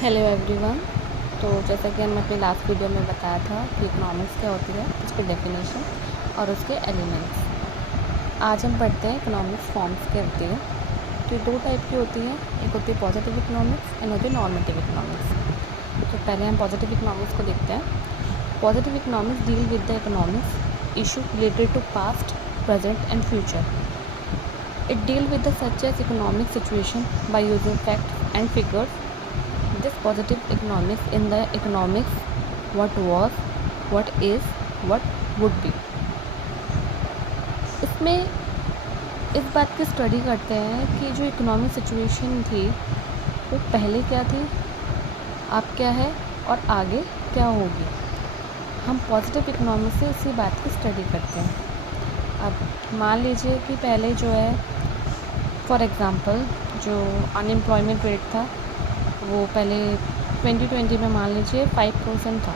Hello everyone. तो जैसा कि हमने अपनी लास्ट वीडियो में बताया था कि इकोनॉमिक्स क्या होती है, उसकी डेफिनेशन और उसके एलिमेंट्स। आज हम पढ़ते हैं इकोनॉमिक्स फॉर्म्स क्या होती है। तो ये दो टाइप की होती है, एक होती है पॉजिटिव इकोनॉमिक्स एंड होती है नॉर्मेटिव इकोनॉमिक्स। तो पहले हम पॉजिटिव इकोनॉमिक्स को देखते हैं। Positive economics deal with the economics issue related to past, present and future. It deal with the such as economic situation by using facts and figures. This positive economics in the economics what was, what is, what would be. इसमें इस बात की study करते हैं कि जो economic situation थी वो पहले क्या थी, अब क्या है और आगे क्या होगी. हम पॉजिटिव इकोनॉमिक्स से इसी बात की स्टडी करते हैं. अब मान लीजिए कि पहले जो है फॉर एग्ज़ाम्पल जो अनएम्प्लॉयमेंट रेट था वो पहले 2020 में मान लीजिए 5% था.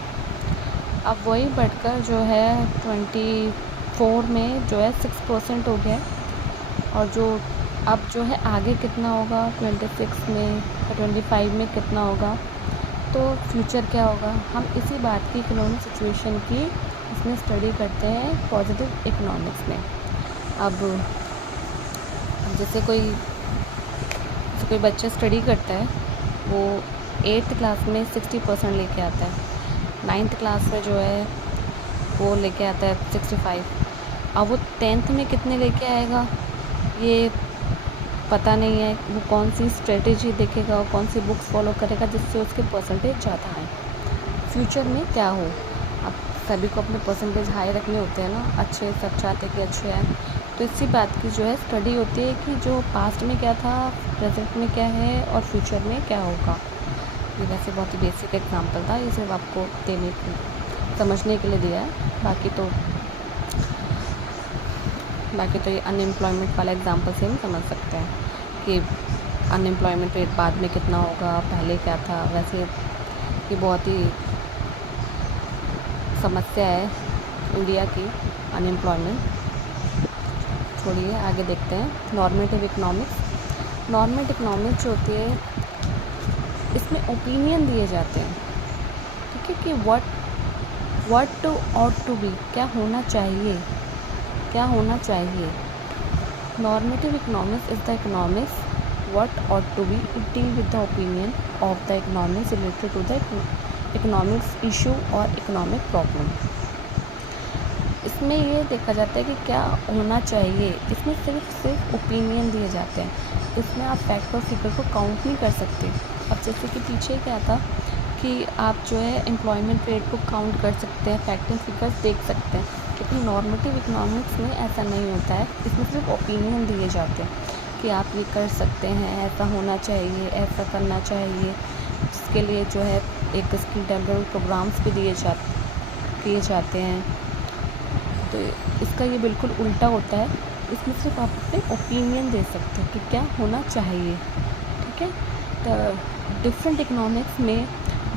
अब वही बढ़कर जो है 24 में जो है 6% हो गया. और जो अब जो है आगे कितना होगा 26 में या 25 में कितना होगा, तो फ्यूचर क्या होगा. हम इसी बात की इकोनॉमिक सिचुएशन की इसमें स्टडी करते हैं पॉजिटिव इकोनॉमिक्स में. अब जैसे कोई बच्चा स्टडी करता है, वो 8th क्लास में 60% लेके आता है, 9th क्लास में जो है वो लेके आता है 65. अब वो 10th में कितने लेके आएगा ये पता नहीं है. वो कौन सी स्ट्रेटेजी देखेगा, वो कौन सी बुक्स फॉलो करेगा जिससे उसके परसेंटेज ज़्यादा आए. फ्यूचर में क्या हो. अब सभी को अपने परसेंटेज हाई रखने होते हैं ना, अच्छे सब चाहते कि अच्छे आए. तो इसी बात की जो है स्टडी होती है कि जो पास्ट में क्या था, प्रेजेंट में क्या है और फ्यूचर में क्या होगा. ये वैसे बहुत ही बेसिक एग्जांपल था, ये सिर्फ आपको समझने के लिए दिया है. बाकी तो ये अनएम्प्लॉयमेंट वाला एग्जांपल से हम समझ सकते हैं कि अनएम्प्लॉयमेंट रेट बाद में कितना होगा, पहले क्या था. वैसे ये बहुत ही समस्या है इंडिया की अनएम्प्लॉयमेंट. छोड़िए, आगे देखते हैं नॉर्मेटिव इकोनॉमिक्स. नॉर्मेटिव इकोनॉमिक्स जो होती है इसमें ओपिनियन दिए जाते हैं, ठीक है, कि व्हाट ऑट टू बी, क्या होना चाहिए, क्या होना चाहिए. Normative economics is the economics what ought to be. It deal with the opinion of the economics related to the economics issue और इकोनॉमिक प्रॉब्लम. इसमें ये देखा जाता है कि क्या होना चाहिए. इसमें सिर्फ ओपिनियन दिए जाते हैं. इसमें आप फैक्ट और फिगर को काउंट नहीं कर सकते. अब जैसे कि पीछे क्या था कि आप जो है एम्प्लॉयमेंट रेट को काउंट कर सकते हैं, फैक्ट एंड फिगर्स देख सकते हैं. लेकिन नॉर्मेटिव इकोनॉमिक्स में ऐसा नहीं होता है. इसमें सिर्फ ओपिनियन दिए जाते हैं कि आप ये कर सकते हैं, ऐसा होना चाहिए, ऐसा करना चाहिए. इसके लिए जो है एक स्किल डेवलपमेंट प्रोग्राम्स भी दिए जाते हैं. तो इसका ये बिल्कुल उल्टा होता है. इसमें सिर्फ आप अपने ओपिनियन दे सकते हैं कि क्या होना चाहिए, ठीक है. तो डिफरेंट इकोनॉमिक्स में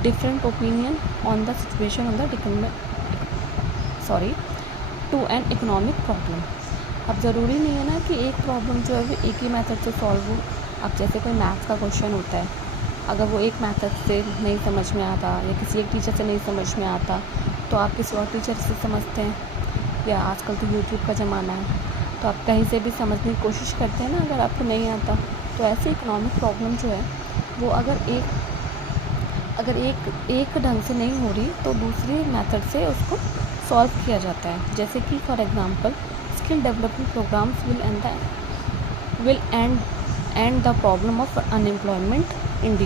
different opinion on the situation on the two an economic problem. अब ज़रूरी नहीं है ना कि एक प्रॉब्लम जो है वो एक ही मेथड से सॉल्व हो. अब जैसे कोई मैथ्स का क्वेश्चन होता है, अगर वो एक मेथड से नहीं समझ में आता या किसी एक टीचर से नहीं समझ में आता, तो आप किसी और टीचर से समझते हैं. या आजकल तो यूट्यूब का ज़माना है, तो आप कहीं से भी समझने की कोशिश करते हैं ना अगर आपको नहीं आता. तो ऐसे इकोनॉमिक प्रॉब्लम जो है वो अगर एक ढंग से नहीं हो रही तो दूसरी मेथड से उसको सॉल्व किया जाता है. जैसे कि for example skill development programs will end the problem of unemployment in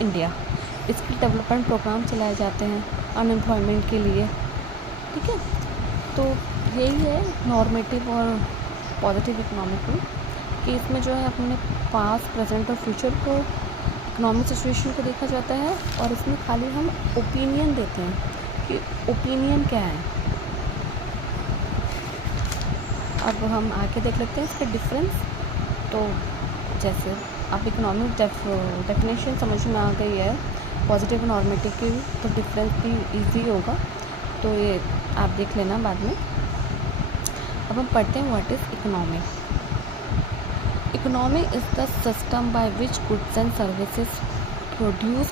India. Skill development program चलाए जाते हैं अनएम्प्लॉयमेंट के लिए, ठीक है. तो यही है नॉर्मेटिव और पॉजिटिव इकोनॉमिक में कि इसमें जो है अपने पास्ट, प्रेजेंट और फ्यूचर को, इकोनॉमिक सिचुएशन को देखा जाता है. और इसमें खाली हम ओपिनियन देते हैं कि ओपिनियन क्या है. अब हम आगे देख लेते हैं इसका डिफरेंस. तो जैसे अब इकोनॉमिक डेफिनेशन समझ में आ गई है पॉजिटिव और नॉर्मेटिव की, तो डिफरेंस भी ईजी होगा. तो ये आप देख लेना बाद में. अब हम पढ़ते हैं what is economy. Economy is the system by which goods and services produce